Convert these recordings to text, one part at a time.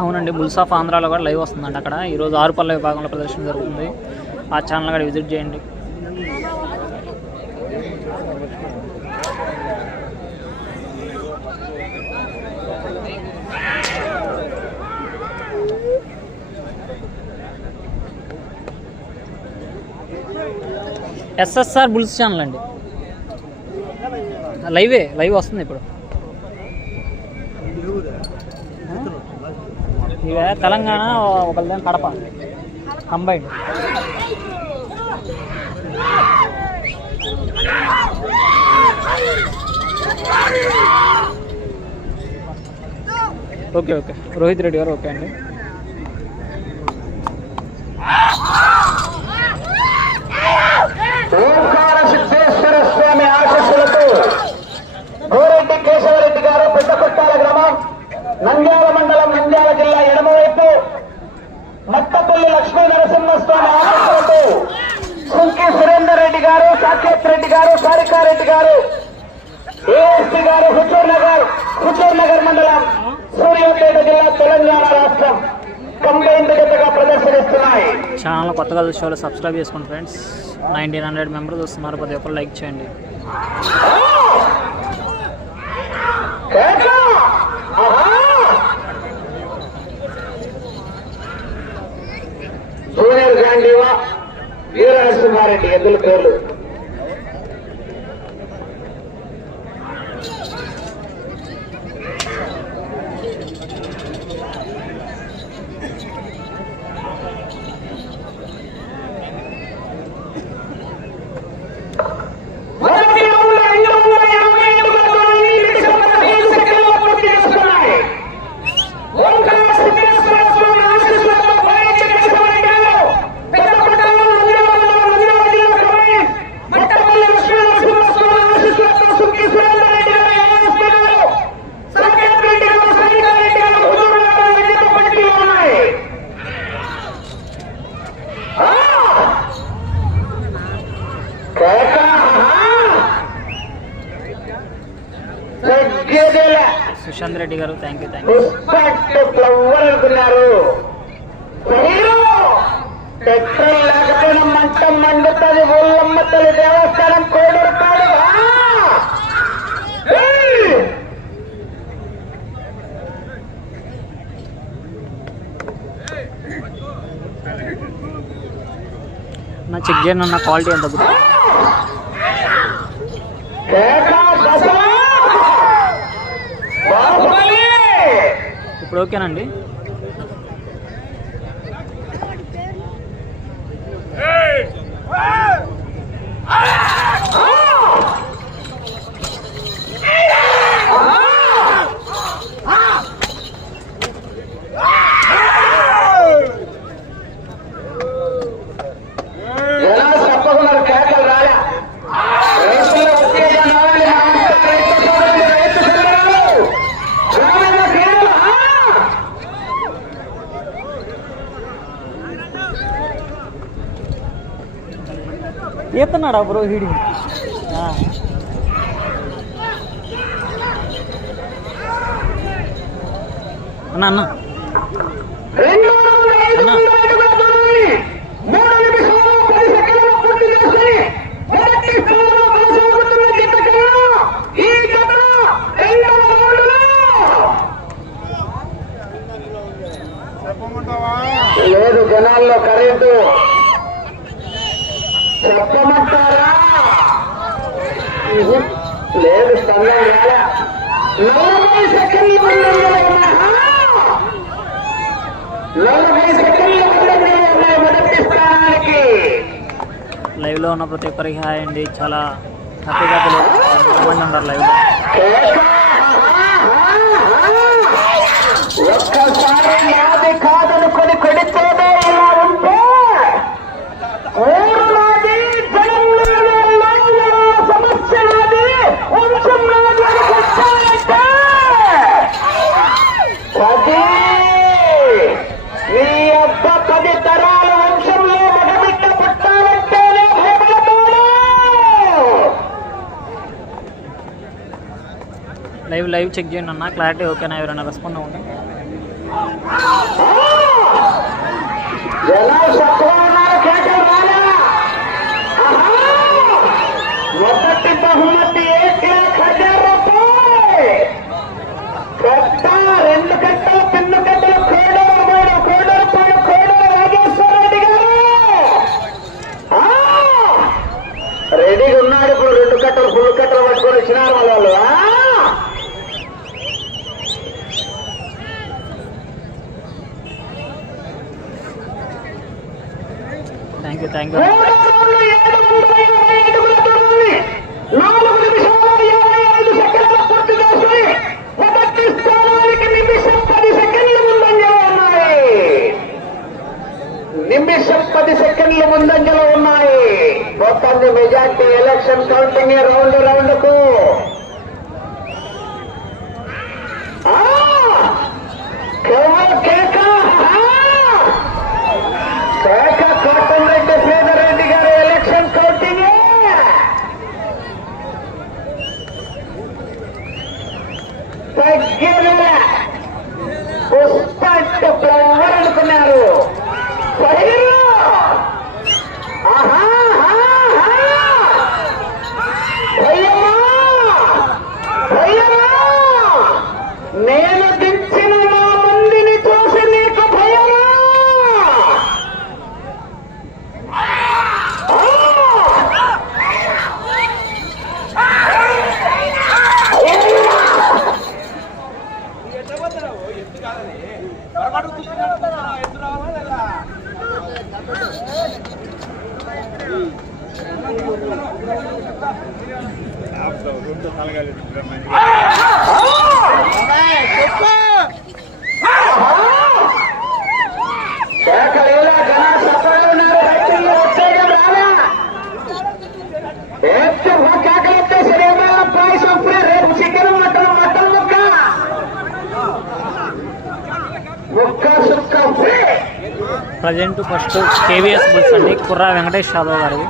అవునండి, bulls of ఆంధ్రాలో కూడా లైవ్ వస్తుందండి. అక్కడ ఈరోజు ఆరుపల్ల విభాగంలో ప్రదర్శన జరుగుతుంది. ఆ ఛానల్ కూడా విజిట్ చేయండి. ఎస్ఎస్ఆర్ బుల్స్ ఛానల్ అండి, లైవ్ వస్తుంది ఇప్పుడు. ఇవే తెలంగాణ ఒకళ్ళ కడప కంబైండ్. ఓకే రోహిత్ రెడ్డి గారు ఓకే అండి. సిద్ధేశ్వర స్వామి ఆశీస్సులతో గోరెడ్డి కేశవరెడ్డి గారు పెద్దకొట్టాల గ్రామం, నంద్యాల మండలం, నంద్యాల జిల్లా ఎడమవైపు మట్టపల్లి లక్ష్మీ నరసింహస్వామి ఆశీస్సులతో సుంకి సురేందర్ రెడ్డి గారు, సాకేత్ రెడ్డి గారు, సారికారెడ్డి గారు, ఏఎస్పీ గారు, హుజూర్ నగర్ మండలం, సూర్యాపేట జిల్లా, తెలంగాణ రాష్ట్రం కంబైన్డ్ జతగా ప్రదర్శనిస్తున్నాయి. ఛానల్ కొత్తగా చూసేవాళ్ళు సబ్స్క్రైబ్ చేసుకోండి ఫ్రెండ్స్. 1900 మెంబర్స్ వస్తున్నారు, ప్రతి ఒక్కరు లైక్ చేయండి. జూనియర్ గాంధీవా వీర నరసింహారెడ్డి ఎద్దుల పేర్లు. సుశాంత్ రెడ్డి గారు థ్యాంక్ యూ. పెట్రోల్ లేకపోయినా మంట మండుతుంది. ఊళ్ళమ్మ తల్లి దేవస్థానం కోడూరు కాదు. నా చెక్ చేయండి అన్న, క్వాలిటీ ఎంత ఇప్పుడు ఓకేనండి. ఈతన్నాడా బ్రో హీడి? అన్న అన్న అన్న లేదు జనాల్లో కరెంటు చెప్పమంటారా? లేదు, స్పందన 40 సెకండ్లు 40 సెకండ్లు మొదటి స్థానానికి. లైవ్ లో ఉన్న ప్రతి ఒక్కరికి హాయ్ అండి. చాలా హ్యాపీగా మంది ఉన్నారు లైవ్ లో. ఒక్కసారి యాది కాదనుకొని కొడితేనే ఇలా ఉంటే లైవ్ చెక్ చేయండి అన్న, క్లారిటీ ఓకేనా? ఎవరైనా రెస్పాండ్ అవ్వండి. మొదటి బహుమతి 1,1000 రూపాయలు. కట్ట 2 కట్టలు పిన్ను కట్టలు కోడూరు రాజేశ్వర రెడ్డి గారు రెడీగా ఉన్నాడు. ఇప్పుడు 2 కట్టలు ఫుల్ కట్టలు పట్టుకొని వచ్చినారు వాళ్ళు. Thank you. 4 నిమిషాల 25 సెకండ్ల పూర్తి చేసుకుని మొదటి స్థానానికి నిమిషం 10 సెకండ్లు ముందంజలో ఉన్నాయి. మొత్తాన్ని మెజార్టీ ఎలక్షన్ కౌంటింగ్ రౌండ్ కు కోటంరెడ్డి శ్రీధర్ రెడ్డి గారి ఎలక్షన్ కౌంటింగ్ తగ్గిన పుష్పంటే ఎవరు అనుకున్నారు? నేను దించిన నా మందిని చూసి నీకు భయమా? ప్రజెంట్ ఫస్ట్ కేవీఎస్ బుల్స్ అండి, కుర్రా వెంకటేష్ యాదవ్ గారు.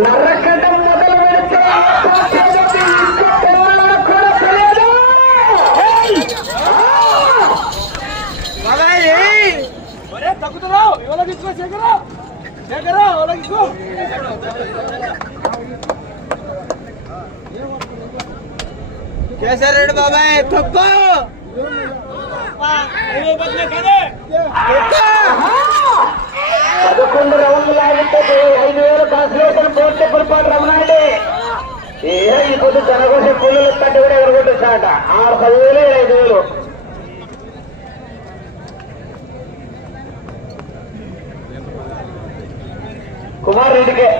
నరకటం మొదలు పెడితే కూడా తెలియదు. కేసరెడ్డి బాబాయ్ తప్ప 11 రౌండ్లు లాగితే 5,000 కాన్సలేషన్ పూర్తి పొరపాటు రమణాడి. ఈ పొద్దు జనకోసం కూలీలు కట్టి కూడా ఎగరగొట్టేసాట. 10,000 5,000 కుమార్ రెడ్డికే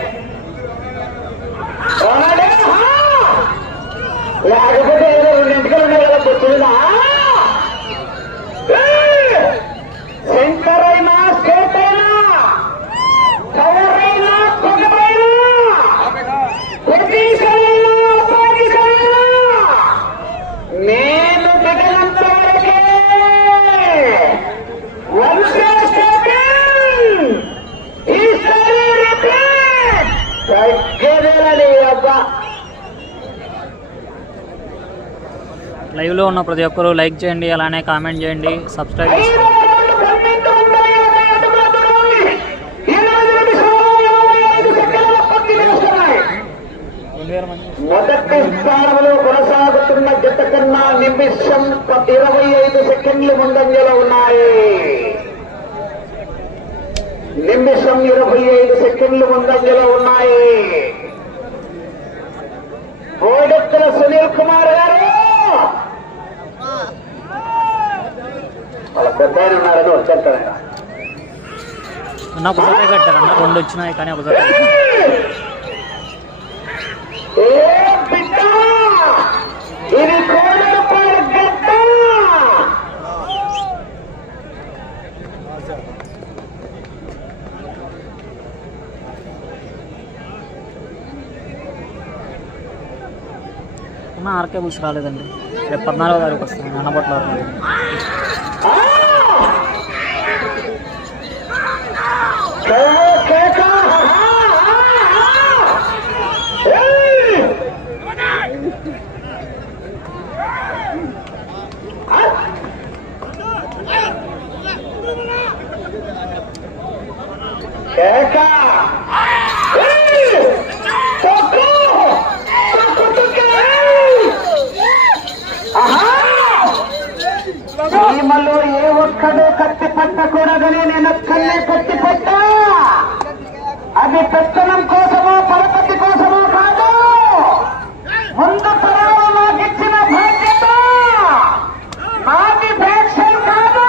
లేకపోతే ఏదో 2 ఇంటికలు ఉన్నాయి కదా పొచ్చుదా. సెంటర్ అయినా స్టేట్ అయినా పవర్ అయినా పొగరైనా పొజిషన్ అయినా అపోజిషన్ అయినా నేను దిగనంత వరకే ఈసారి రిపీట్ తగ్గేదేనండి అబ్బా. లైవ్లో ఉన్న ప్రతి ఒక్కరూ లైక్ చేయండి, అలానే కామెంట్ చేయండి, సబ్స్క్రైబ్ చేసుకోండి. మొదటి స్థానంలో కొనసాగుతున్న జత కన్నా నిమిషం 25 సెకండ్లు ముందంజలో ఉన్నాయి. నిమిషం 25 సెకండ్లు ముందంజలో ఉన్నాయి. కోడెత్తుల సునీల్ కుమార్ గారు వాళ్ళ పెద్ద ఆయన ఉన్నారని వచ్చేస్తాడు ఆయన. అన్న ఒక జత కట్టారన్న, 2 వచ్చినాయి కానీ ఒక జత. ఇది కోడెపాడు గడ్డ. అన్న ఆర్కే బుల్స్ రాలేదండి, రేపు 14వ తారీఖు వస్తాయి అన్నపట్ల వరకు. సీమలో ఏ ఒక్కడూ కత్తి పట్టకూడదని నేను ఒక్కనే కత్తి పట్టా. అది పెత్తనం కోసమో పరపతి కోసమో కాదు, ముందు తరాలు నాకు ఇచ్చిన బాధ్యత. మాది ఫ్యాక్షన్ కాదు,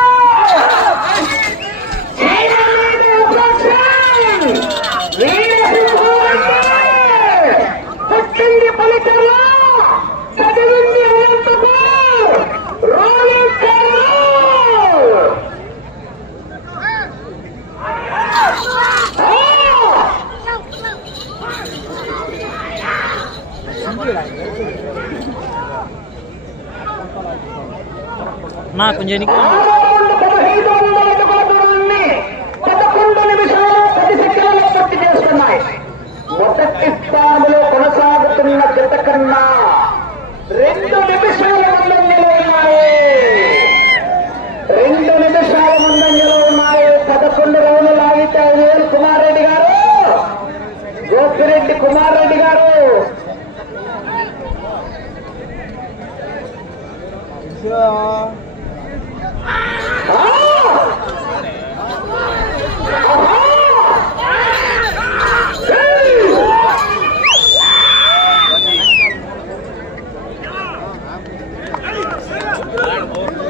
పుట్టింది పలికల్లో, చదివింది అనంతపూర్, రోలింగ్ నా కొంచెం 11 నిమిషాలు 10 సెకండ్లు పూర్తి చేస్తున్నాయి. మొదటి స్థానంలో కొనసాగుతున్న జత కన్నా 2 నిమిషాల ముందంజలో ఉన్నాయి. 2 నిమిషాల ముందంజలో ఉన్నాయి. 11 రౌండ్లు లాగితే వేలు కుమార్ రెడ్డి గారు, గోపిరెడ్డి కుమార్ రెడ్డి గారు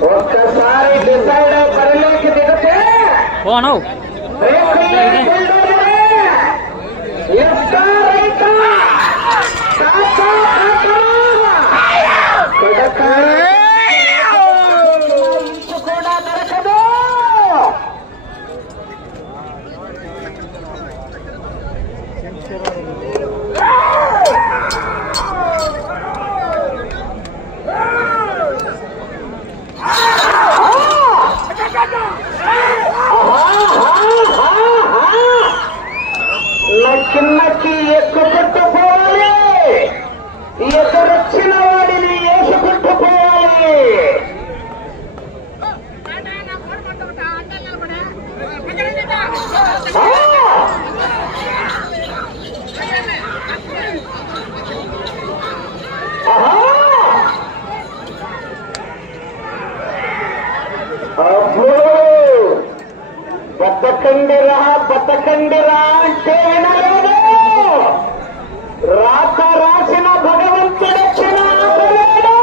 ఒక్కసారి డిసైడ్ అయి బరిలోకి దిగితే నవ్వు కూడా దొరకదు. నక్కి ఎక్కుకుంటూ పోవాలి, ఎదురొచ్చిన వాడిని వేసుకుంటూ పోవాలి. బతకండిరా అంటే వినలేదు. రాత రాసిన భగవంతుడొచ్చిన ఆపలేడు.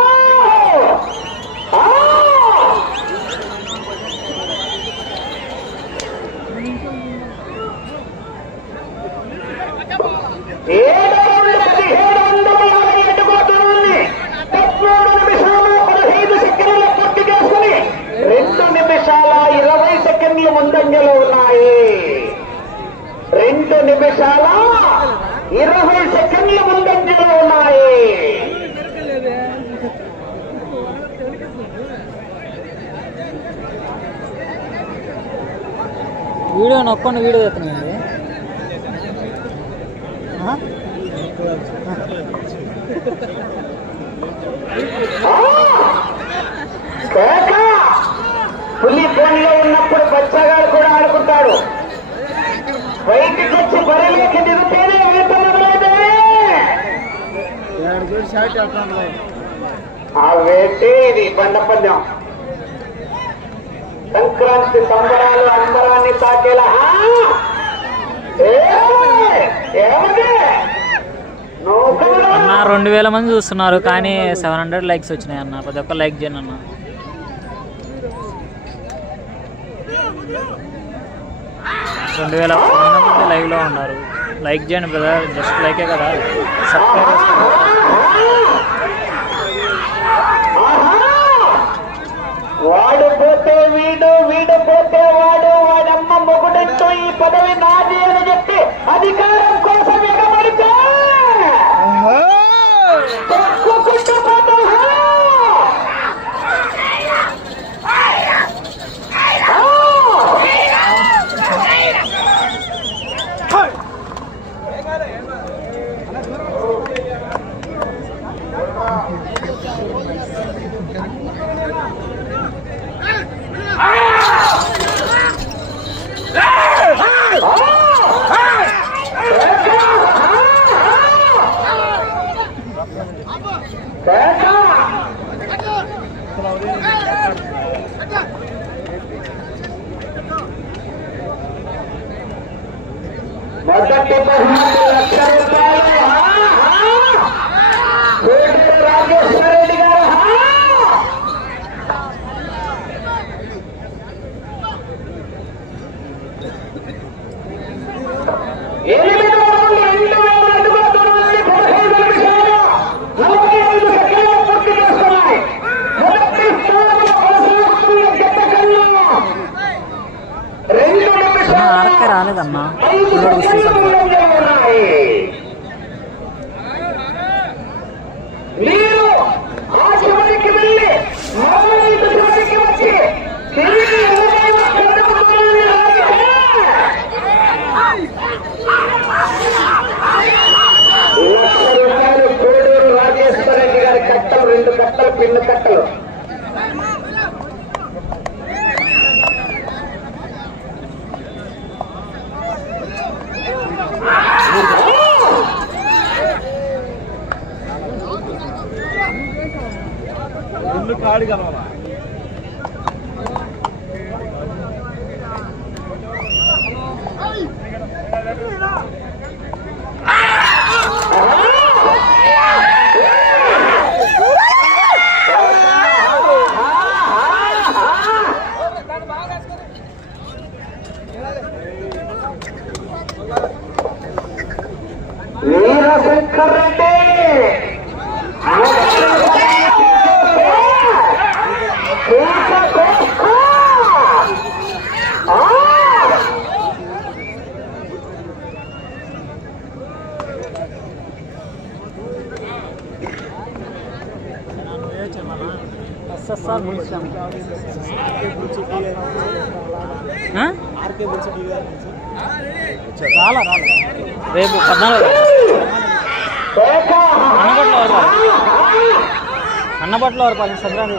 ముందంజలో ఉన్నాయి. 2 నిమిషాల 20 సెకండ్ల ముందంజలో ఉన్నాయి. వీడియో నొక్కండి, వీడియో చేస్తున్నాయండి. పులి ఫోన్లో ఉన్నప్పుడు బచ్చగాడు కూడా ఆడుకుంటాడు. బయటికి వచ్చి బరిలోకి దిగుతేనే వేట మొదలైతే ఆ వేటే ఇది బండపద్యం. సంక్రాంతి సంబరాలు అంబరాన్ని తాకేలా ఏమది అన్న 2000 మంది చూస్తున్నారు కానీ 700 లైక్స్ వచ్చినాయి అన్న. ప్రతి ఒక్క లైక్ చేయండి అన్న. 2000 మంది లైవ్లో ఉన్నారు. లైక్ చేయండి బ్రదర్, జస్ట్ లైకే కదా, సబ్స్క్రైబ్ చేసుకోండి. వాడు పోతే వీడు, వీడు పోతే వాడు, వాడమ్మ మొగుడంటూ ఈ పదవి నాది అని చెప్పి అధికారం కోసం ఎగబడితే తొక్కుకుంటూ పోతా. మొదటి బహుమతి ₹1,00,000. రాజేశ్వర రెడ్డి గారు. ఆరకే రాలేదన్నా. మీరు ఆ చివరికి వెళ్ళి చివరికి వచ్చి తిరిగి ₹1,00,000 కోడూరు రాజేశ్వర రెడ్డి గారి కట్టలు, 2 కట్టలు, పిన్ను కట్టలు. కాడి కలవాలా వీరశంకర్ రెడ్డి రేపు 14 అన్నపట్లో వరకు సంక్రాంతి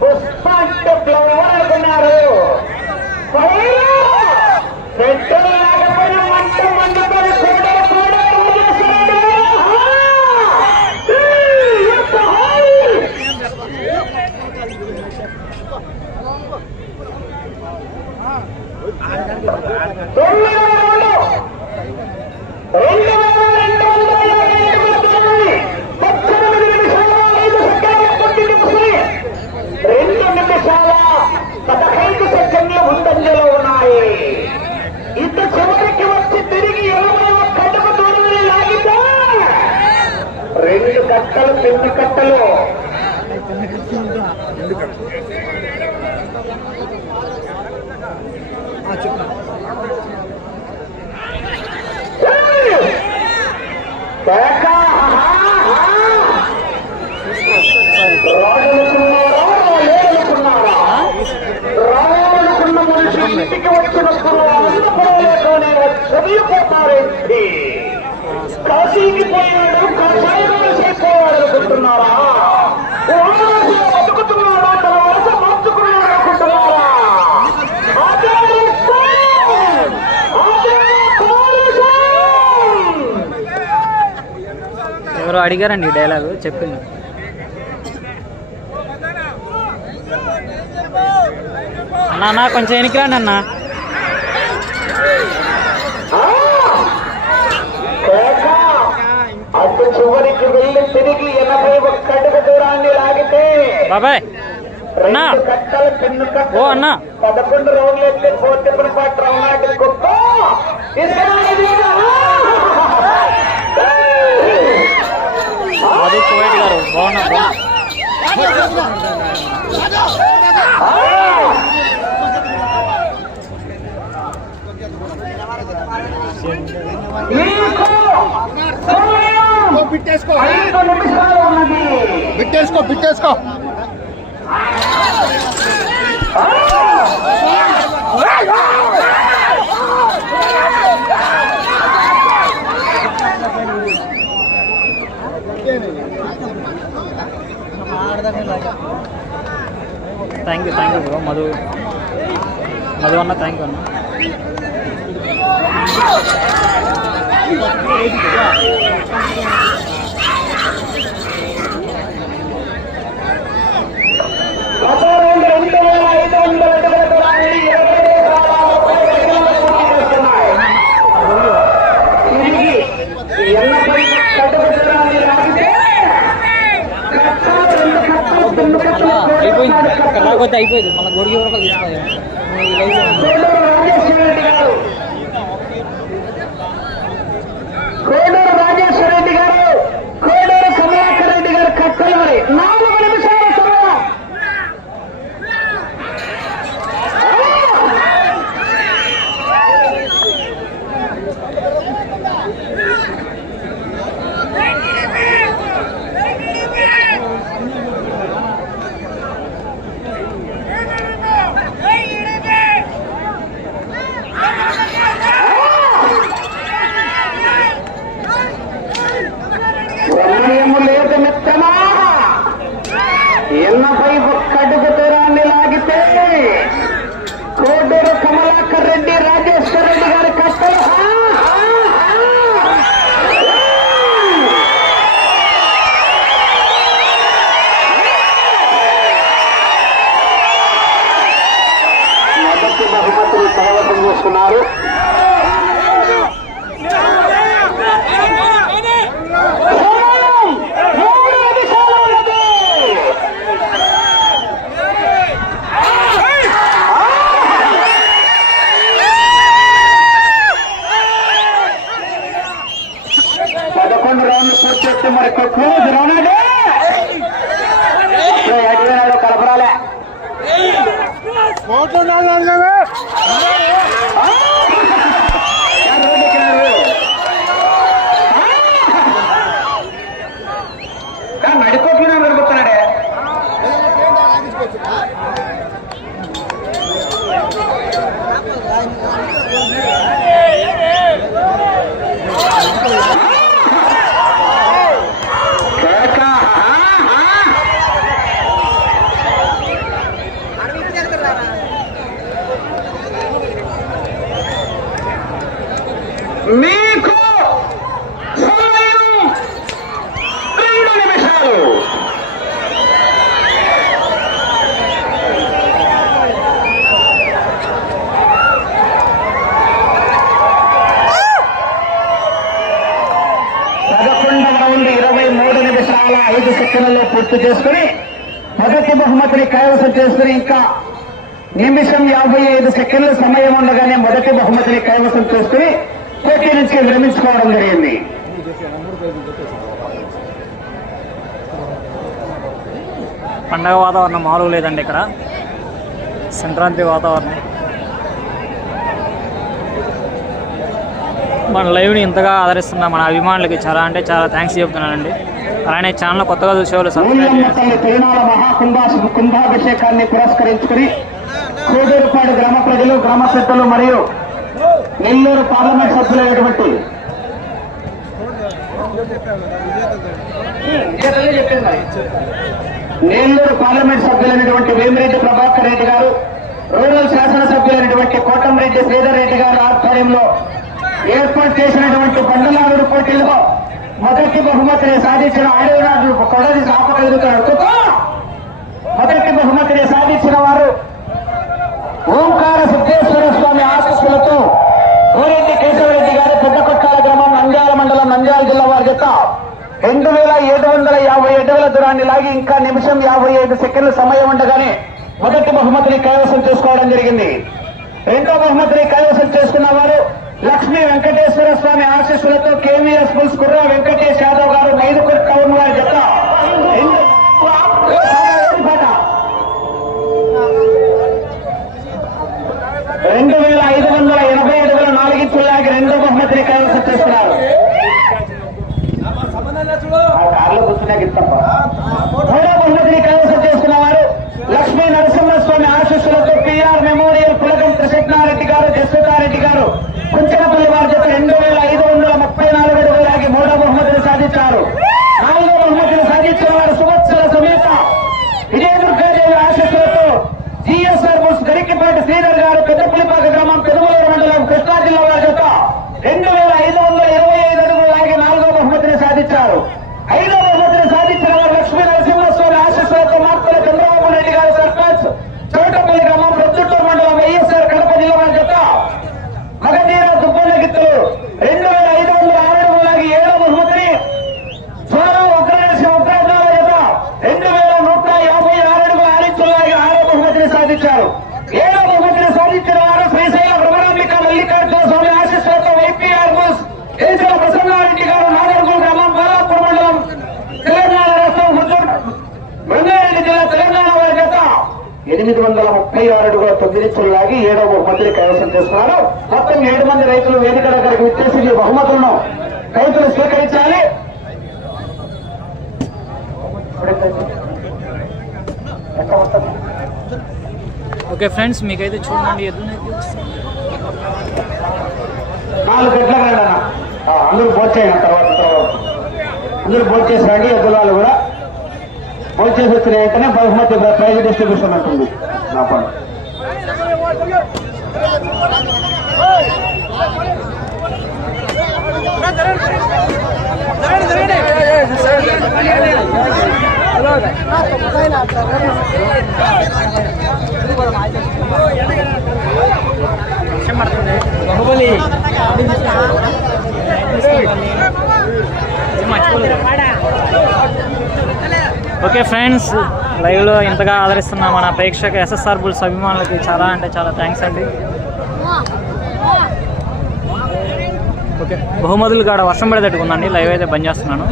పుష్ప అంటే ఫ్లవర్ అనుకున్నారు. పెట్రోల్ లేకపోయినా మంట మండుకొని కూడా ముందంజలో ఉన్నాయి. ఇంత చివరికి వచ్చి తిరిగి 21 కట్టకు దూరంలో లాగితే 2 కట్టలు, 2 కట్టలు. రావాలనుకున్న మనిషి ఇంటికి వచ్చినప్పుడు ఆనందపడలేకనే చదివిపోతారేంటి? కాశీకి పోయాడు, కాషాయాలు చేసేవాడు అనుకుంటున్నారా? బతుకుతున్నాడా, తన వలస మార్చుకున్నాడు అనుకుంటున్నారా? ఎవరో అడిగారండి డైలాగు చెప్పింది. అన్న కొంచెం వెనక్కి రాండి అన్న. అటు చివరికి వెళ్ళి తిరిగి 81 అడుగుల దూరాన్ని లాగితే బాబాయ్ అన్నా కట్టల పిన్ను కట్ట ఓ అన్న 11 రౌండ్లు ఎత్తే పూర్తి పొరపాటు రౌండ్ గొప్ప అది కోవిడ్ గారు బాగున్నారు. బిట్టేసుకో థ్యాంక్ యూ బ్రో. మధు అన్న థ్యాంక్ యూ అన్న. అయిపోయింది ఇక్కడ రాకపోతే అయిపోయింది. మళ్ళీ గొడిగి వరకు తీసుకోవాలి. కోడూరు రాజేశ్వర రెడ్డి గారు, కోడూరు కమలాకర్ రెడ్డి గారు కట్టలు మరి 4 నిమిషాల సమయం. లేదు మిత్రమా, 81 అడుగుల దూరాన్ని లాగితే కోడూరు కమలాకర్ రెడ్డి రాజేశ్వర రెడ్డి గారి కట్టలు మొదటి బహుమతులు కైవసం చేసుకున్నారు. పూర్తి చేస్తే మరి క్లోజ్ రౌండ్ అడిగినాడు కలపరాలే. నడిపోతున్నా నడుపుతున్నాడే. మీకు సమయం 2 నిమిషాలు. రౌండ్ 23 నిమిషాల 5 సెకండ్లలో పూర్తి చేసుకుని మొదటి బహుమతిని కైవసం చేసుకుని ఇంకా నిమిషం 55 సెకండ్ల సమయం ఉండగానే మొదటి బహుమతిని కైవసం చేసుకుని పోటీ నుంచి విరమించుకోవడం జరిగింది. పండగ వాతావరణం మామూలు లేదండి. ఇక్కడ సంక్రాంతి వాతావరణం. మన లైవ్ని ఇంతగా ఆదరిస్తున్న మన అభిమానులకి చాలా అంటే చాలా థ్యాంక్స్ చెప్తున్నానండి. అలానే ఛానల్ కొత్తగా చూసేవాళ్ళు సబ్స్క్రైబ్ చేయండి. తిరునాళ కుంభాభిషేకాన్ని పురస్కరించుకుని కోడూరుపాడు గ్రామ ప్రజలు, గ్రామ పెద్దలు మరియు నెల్లూరు పార్లమెంట్ సభ్యులైనటువంటి నెల్లూరు పార్లమెంట్ సభ్యులైనటువంటి వేమిరెడ్డి ప్రభాకర్ రెడ్డి గారు, రూరల్ శాసనసభ్యులైనటువంటి కోటంరెడ్డి శ్రీధర్ రెడ్డి గారి ఆధ్వర్యంలో ఏర్పాటు చేసినటువంటి బండలాడు పోటీల్లో మొదటి బహుమతిని సాధించిన ఆడేనాడు కొడది సాపకలుగుతాడు. మొదటి బహుమతిని సాధించిన వారు ఓంకార సిద్ధేశ్వర స్వామి ఆశీస్సులతో కోరెడ్డి కేశవరెడ్డి గారు పెద్ద కొట్టాల గ్రామం నంద్యాల మండలం నంద్యాల జిల్లా వారి జత 2750 అడుగుల దూరాన్ని లాగి ఇంకా నిమిషం 55 సెకండ్ల సమయం ఉండగానే మొదటి బహుమతిని కైవసం చేసుకోవడం జరిగింది. రెండో బహుమతిని కైవసం చేసుకున్న వారు లక్ష్మీ వెంకటేశ్వర స్వామి ఆశీస్సులతో కేవీఎస్ పుల్స్ కుర్రా వెంకటేష్ యాదవ్ గారు మైదుకూరు టౌన్ వారి జత 2580 అడుగుల 4 ఇంచుల లాగి రెండో బహుమతిని కైవసం చేసుకున్నారు. కార్లో కూర్చున్నాక ఇస్తాం. మూడో బహుమతిని కైవసం చేసుకున్న వారు లక్ష్మీ నరసింహస్వామి ఆశీస్సులతో పిఆర్ మెమోరియల్ పులగం త్రిశక్నారెడ్డి గారు జస్వతారెడ్డి గారు కుంచనపల్లి వారి జత 2534 అడుగులు లాగి మూడో బహుమతిని సాధించారు. నాలుగో బహుమతిని సాధించిన వారు సువత్సర సమేత విజయదుర్గాదేవి ఆశీస్సులతో జిఎస్ఆర్ బుల్స్ గరికిపాటి శ్రీధర్ గారు పెద్దపులిపాక గ్రామం పెదమలూరు మండలం కృష్ణా జిల్లా వారి జత 2525 అడుగులు లాగి నాలుగో బహుమతిని సాధించారు. ఐదో బహుమతిని సాధించిన వారు లక్ష్మీ నరసింహస్వామి ఆశీస్సులతో మార్పుల చంద్రబాబు రెడ్డి గారు సర్పంచ్ చోటపల్లి గ్రామం ప్రొద్దుటూరు మండలం వైఎస్ఆర్ కడప జిల్లా వారి జత మగధీర దుబ్బన్న గిత్తులు 2506 అడుగులు లాగి ఏడో బహుమతిని స్వరం ఉగ్రనరసింహ ఉగ్రజాల జత 2156 అడుగులు 6 ఇంచులు లాగి ఆరో బహుమతిని సాధించారు. ఏడో బహుమతిని సాధించిన వారు శ్రీశైలం భ్రమరాంబిక మల్లికార్జున స్వామి ఆశీస్సులతో వైపీఆర్ బుల్స్ ఏజల ప్రసన్నారెడ్డి గారు నాగర్గూడ గ్రామం బాలాపూర్ మండలం తెలంగాణ రాష్ట్రం రంగారెడ్డి జిల్లా తెలంగాణ వారి జత 836 అడుగుల 9 ఇంచులు లాగి ఏడో బహుమతిని కైవసం చేసుకున్నారు. మొత్తం 7 మంది రైతులు వేదిక దగ్గరికి విచ్చేసి ఈ బహుమతులను రైతులు స్వీకరించాలి. ఓకే ఫ్రెండ్స్, మీకైతే చూడండి 4 గంటలకు రండి అన్న. అందరూ భోజేయండి. తర్వాత అందరూ భోజేసి రండి. ఎద్దులాలు కూడా భోజేసి వచ్చిన వెంటనే బహుమతి ప్రైజ్ డిస్ట్రిబ్యూషన్ ఉంటుంది. నా పని బాహుబలి ఓకే ఫ్రెండ్స్, లైవ్లో ఇంతగా ఆదరిస్తున్న మన ప్రేక్షక ఎస్ఎస్ఆర్ బుల్స్ అభిమానులకి చాలా అంటే చాలా థ్యాంక్స్ అండి. ఓకే, బహుమతులు కాడ వర్షం పడేటట్టుకుందండి. లైవ్ అయితే బంద్ చేస్తున్నాను.